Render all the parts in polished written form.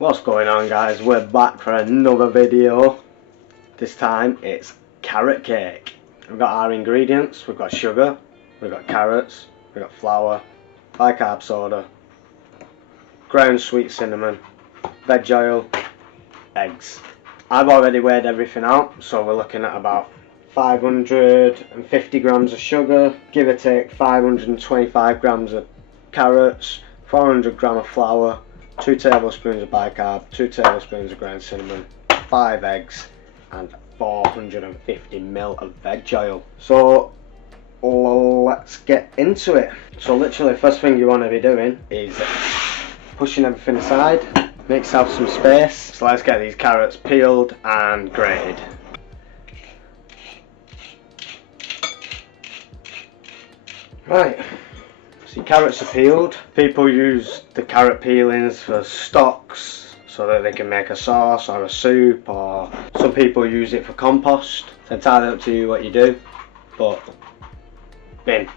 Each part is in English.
What's going on, guys? We're back for another video. This time it's carrot cake. We've got our ingredients. We've got sugar, we've got carrots, we've got flour, bi-carb soda, ground sweet cinnamon, veg oil, eggs. I've already weighed everything out, so we're looking at about 550 grams of sugar, give or take 525 grams of carrots, 400 grams of flour, 2 tablespoons of bicarb, 2 tablespoons of ground cinnamon, 5 eggs, and 450 ml of veg oil. So let's get into it. So literally first thing you want to be doing is pushing everything aside, make yourself some space. So let's get these carrots peeled and grated. Right, so your carrots are peeled. People use the carrot peelings for stocks so that they can make a sauce or a soup, or some people use it for compost. It's entirely up to you what you do, but bin.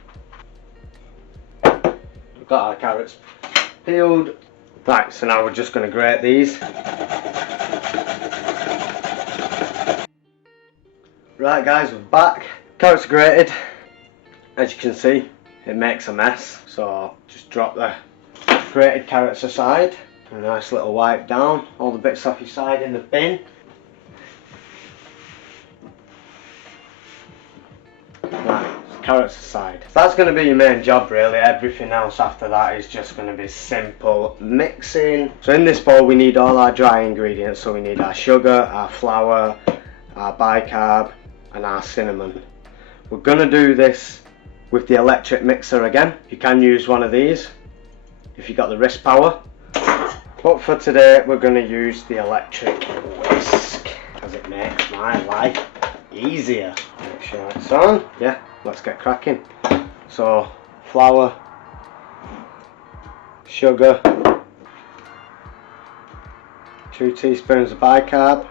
We've got our carrots peeled. Right, so now we're just going to grate these. Right guys, we're back. Carrots are grated. As you can see, it makes a mess, so just drop the grated carrots aside. A nice little wipe down all the bits off your side in the bin. Right, carrots aside. So that's going to be your main job really. Everything else after that is just going to be simple mixing. So in this bowl we need all our dry ingredients. So we need our sugar, our flour, our bicarb and our cinnamon. We're going to do this with the electric mixer again. You can use one of these if you've got the wrist power, but for today we're going to use the electric whisk because it makes my life easier. Make sure it's on. Yeah, let's get cracking. So flour, sugar, 2 teaspoons of bicarb,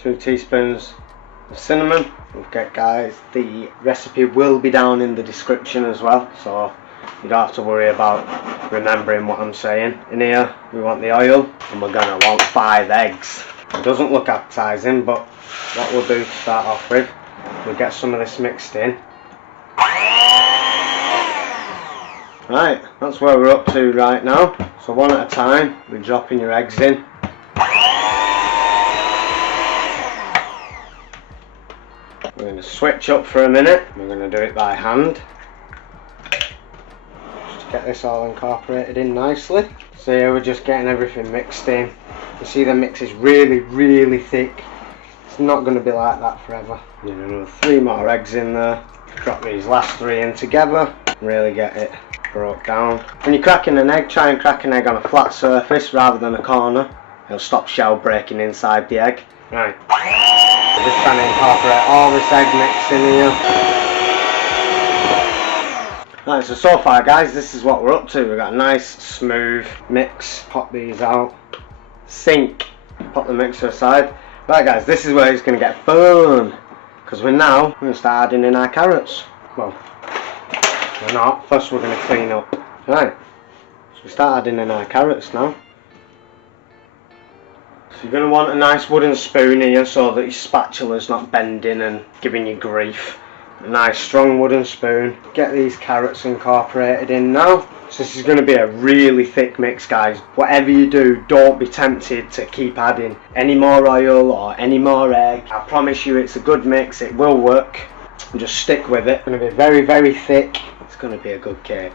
2 teaspoons of cinnamon. Okay guys, the recipe will be down in the description as well, so you don't have to worry about remembering what I'm saying. In here we want the oil, and we're going to want 5 eggs. It doesn't look appetizing, but what we'll do to start off with, we'll get some of this mixed in. Right, that's where we're up to right now. So one at a time, we're dropping your eggs in. We're going to switch up for a minute. We're going to do it by hand. Just to get this all incorporated in nicely. So here we're just getting everything mixed in. You see the mix is really thick. It's not going to be like that forever. You know, another 3 more eggs in there. Drop these last 3 in together. Really get it broke down. When you're cracking an egg, try and crack an egg on a flat surface rather than a corner. It'll stop shell breaking inside the egg. Right. We're just trying to incorporate all this egg mix in here. Right, so far guys, this is what we're up to. We've got a nice smooth mix. Pop these out. Sink. Pop the mixer aside. Right guys, this is where it's going to get fun. Because we're going to start adding in our carrots. Well, we're not. First we're going to clean up. Right, so we start adding in our carrots now. So you're going to want a nice wooden spoon here so that your spatula's not bending and giving you grief. A nice strong wooden spoon. Get these carrots incorporated in now. So this is going to be a really thick mix guys. Whatever you do, don't be tempted to keep adding any more oil or any more egg. I promise you it's a good mix, it will work. And just stick with it. It's going to be very thick. It's going to be a good cake.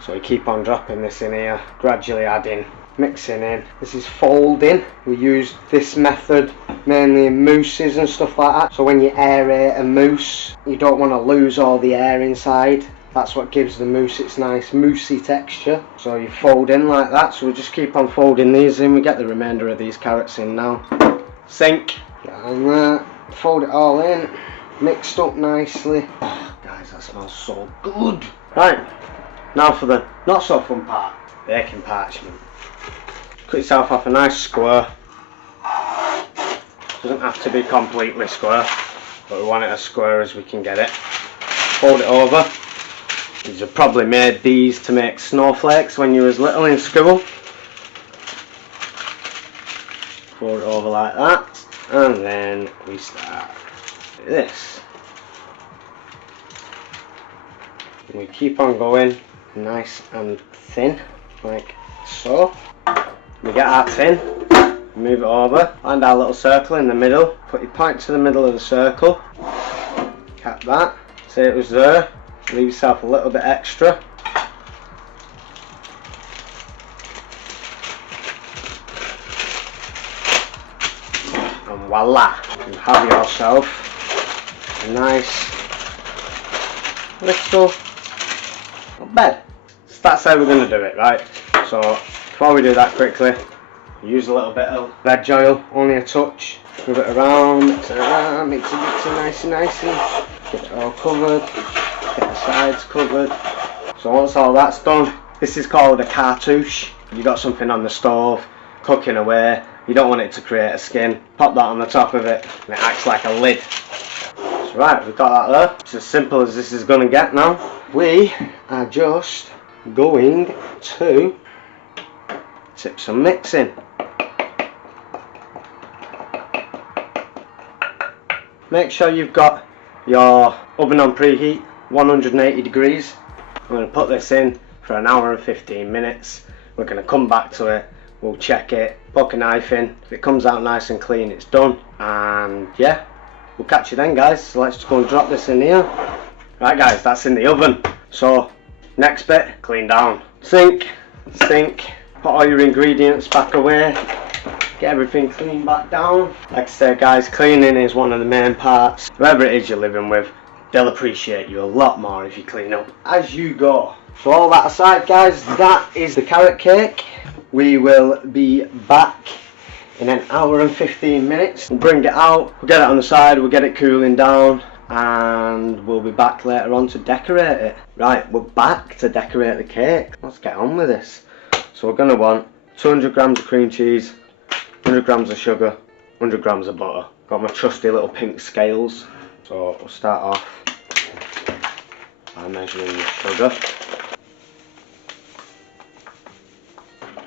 So we keep on dropping this in here, gradually adding, mixing in. This is folding. We use this method mainly in mousses and stuff like that. So when you aerate a mousse, you don't want to lose all the air inside. That's what gives the mousse its nice moussey texture. So you fold in like that. So we just keep on folding these in. We get the remainder of these carrots in now. Sink. And fold it all in. Mixed up nicely. Oh, guys, that smells so good. Right, now for the not so fun part, baking parchment. Cut yourself off a nice square. Doesn't have to be completely square, but we want it as square as we can get it. Fold it over. You've probably made these to make snowflakes when you was little in school. Pour it over like that, and then we start with this. And we keep on going nice and thin, like so. We get our tin, move it over, find our little circle in the middle, put your point to the middle of the circle, cap that, say it was there, leave yourself a little bit extra. And voila, you have yourself a nice little bed. So that's how we're going to do it, right? So before we do that quickly, use a little bit of veg oil, only a touch, move it around, mix it around, mix it nicey. Get it all covered, get the sides covered. So once all that's done, this is called a cartouche. You got something on the stove, cooking away, you don't want it to create a skin, pop that on the top of it, and it acts like a lid. So right, we've got that there. It's as simple as this is going to get now. We are just going to tip some mix in. Make sure you've got your oven on preheat, 180 degrees. I'm going to put this in for an hour and 15 minutes. We're going to come back to it, we'll check it, poke a knife in. If it comes out nice and clean, it's done. And yeah, we'll catch you then, guys. So let's just go and drop this in here. Right guys, that's in the oven. So next bit, clean down. Sink, put all your ingredients back away, get everything clean back down. Like I said guys, cleaning is one of the main parts. Whoever it is you're living with, they'll appreciate you a lot more if you clean up as you go. So all that aside guys, that is the carrot cake. We will be back in an hour and 15 minutes. We'll bring it out, we'll get it on the side, we'll get it cooling down, and we'll be back later on to decorate it. Right, we're back to decorate the cake. Let's get on with this. So we're going to want 200 grams of cream cheese, 100 grams of sugar, 100 grams of butter. Got my trusty little pink scales. So we'll start off by measuring the sugar.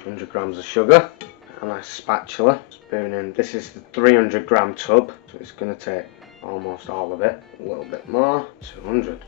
100 grams of sugar. A nice spatula. Spoon in. This is the 300 gram tub, so it's going to take almost all of it. A little bit more. 200.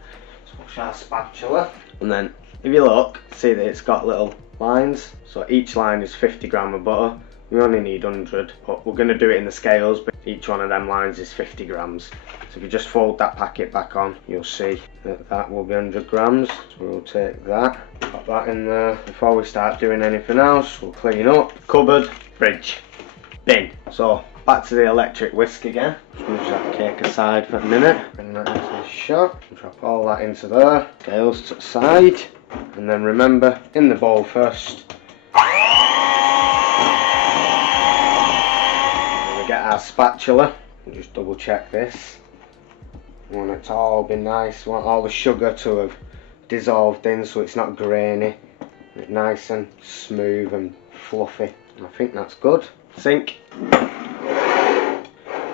So we'll try a spatula. And then if you look, see that it's got little lines. So each line is 50 gram of butter. We only need 100, but we're going to do it in the scales, but each one of them lines is 50 grams. So if you just fold that packet back on, you'll see that that will be 100 grams. So we'll take that, pop that in there. Before we start doing anything else, we'll clean up. Cupboard, fridge, bin. So back to the electric whisk again. Just move that cake aside for a minute. Bring that into the shot. Drop all that into there. Scales to the side. And then remember, in the bowl first, get our spatula and just double check this. We want it to all be nice. We want all the sugar to have dissolved in so it's not grainy. It's nice and smooth and fluffy. I think that's good. Sink.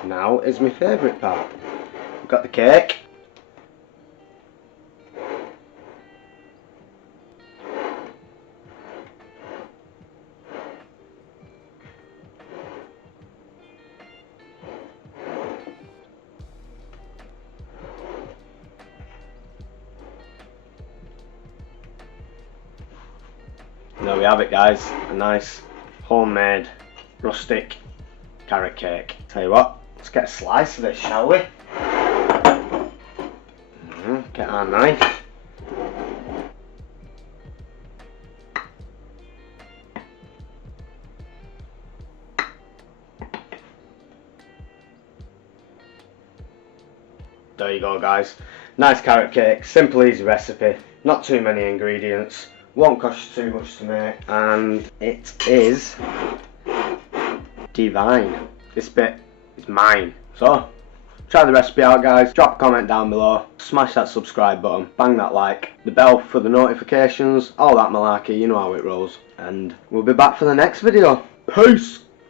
Now is my favourite part. We've got the cake. There we have it guys, a nice homemade rustic carrot cake. Tell you what, let's get a slice of it, shall we? Get our knife. There you go guys, nice carrot cake, simple easy recipe, not too many ingredients. Won't cost you too much to make, and it is divine. This bit is mine. So, try the recipe out guys, drop a comment down below, smash that subscribe button, bang that like, the bell for the notifications, all that malarkey, you know how it rolls. And we'll be back for the next video. Peace!